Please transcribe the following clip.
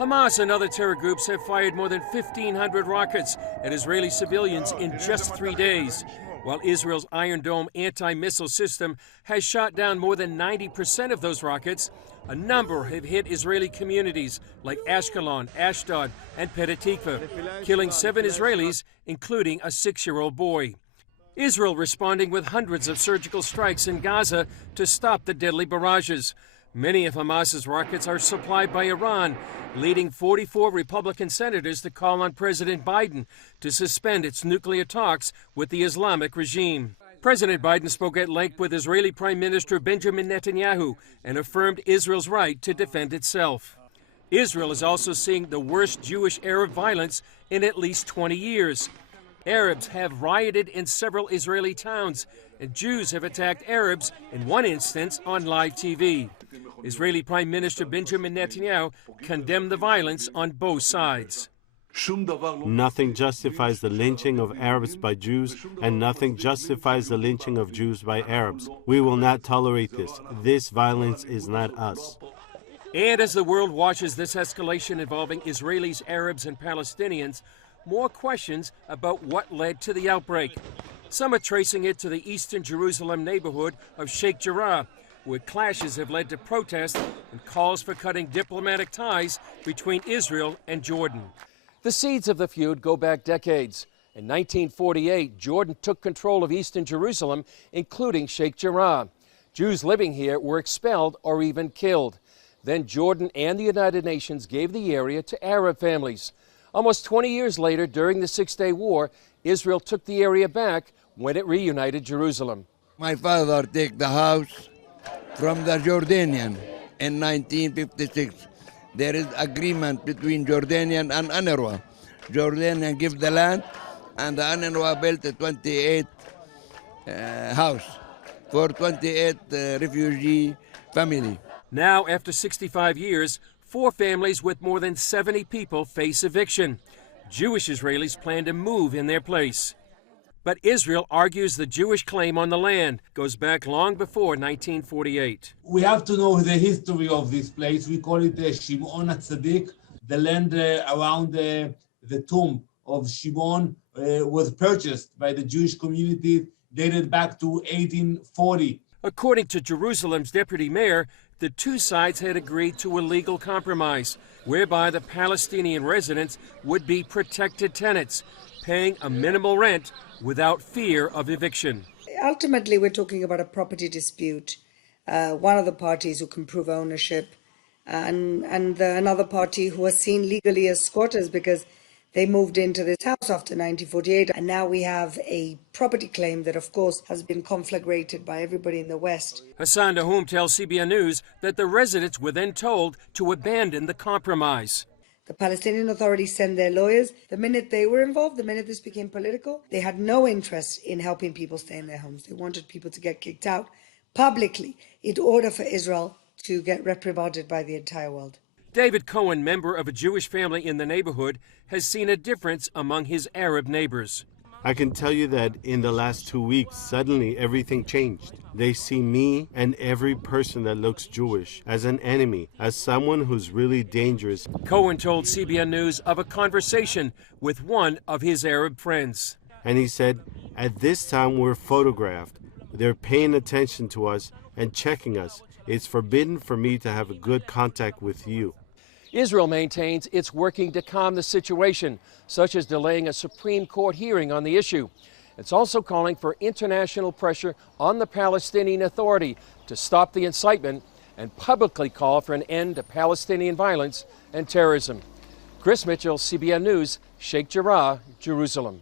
Hamas and other terror groups have fired more than 1,500 rockets at Israeli civilians in just 3 days, while Israel's Iron Dome anti-missile system has shot down more than 90% of those rockets. A number have hit Israeli communities like Ashkelon, Ashdod, and Petah Tikva, killing 7 Israelis, including a 6-year-old boy. Israel responding with hundreds of surgical strikes in Gaza to stop the deadly barrages. Many of Hamas's rockets are supplied by Iran, leading 44 Republican senators to call on President Biden to suspend its nuclear talks with the Islamic regime. President Biden spoke at length with Israeli Prime Minister Benjamin Netanyahu and affirmed Israel's right to defend itself. Israel is also seeing the worst Jewish-Arab violence in at least 20 years. Arabs have rioted in several Israeli towns, and Jews have attacked Arabs, in one instance, on live TV. Israeli Prime Minister Benjamin Netanyahu condemned the violence on both sides. Nothing justifies the lynching of Arabs by Jews, and nothing justifies the lynching of Jews by Arabs. We will not tolerate this. This violence is not us. And as the world watches this escalation involving Israelis, Arabs, and Palestinians, more questions about what led to the outbreak. Some are tracing it to the eastern Jerusalem neighborhood of Sheikh Jarrah, where clashes have led to protests and calls for cutting diplomatic ties between Israel and Jordan. The seeds of the feud go back decades. In 1948, Jordan took control of eastern Jerusalem, including Sheikh Jarrah. Jews living here were expelled or even killed. Then Jordan and the United Nations gave the area to Arab families. Almost 20 years later, during the Six-Day War, Israel took the area back when it reunited Jerusalem. My father took the house from the Jordanian in 1956. There is agreement between Jordanian and UNRWA. Jordanian give the land, and the UNRWA built a 28 house for 28 refugee family. Now, after 65 years, 4 families with more than 70 people face eviction. Jewish Israelis plan to move in their place. But Israel argues the Jewish claim on the land goes back long before 1948. We have to know the history of this place. We call it Shimon HaTzadik. The land around the tomb of Shimon was purchased by the Jewish community, dated back to 1840. According to Jerusalem's deputy mayor, the two sides had agreed to a legal compromise, whereby the Palestinian residents would be protected tenants, paying a minimal rent without fear of eviction. Ultimately, we're talking about a property dispute. One of the parties who can prove ownership, and another party who are seen legally as squatters because they moved into this house after 1948. And now we have a property claim that, of course, has been conflagrated by everybody in the West. Hassan Nahum tells CBN News that the residents were then told to abandon the compromise. The Palestinian authorities sent their lawyers. The minute they were involved, the minute this became political, they had no interest in helping people stay in their homes. They wanted people to get kicked out publicly in order for Israel to get reprimanded by the entire world. David Cohen, member of a Jewish family in the neighborhood, has seen a difference among his Arab neighbors. I can tell you that in the last 2 weeks, suddenly everything changed. They see me and every person that looks Jewish as an enemy, as someone who's really dangerous. Cohen told CBN News of a conversation with one of his Arab friends. And he said, at this time we're photographed. They're paying attention to us and checking us. It's forbidden for me to have a good contact with you. Israel maintains it's working to calm the situation, such as delaying a Supreme Court hearing on the issue. It's also calling for international pressure on the Palestinian Authority to stop the incitement and publicly call for an end to Palestinian violence and terrorism. Chris Mitchell, CBN News, Sheikh Jarrah, Jerusalem.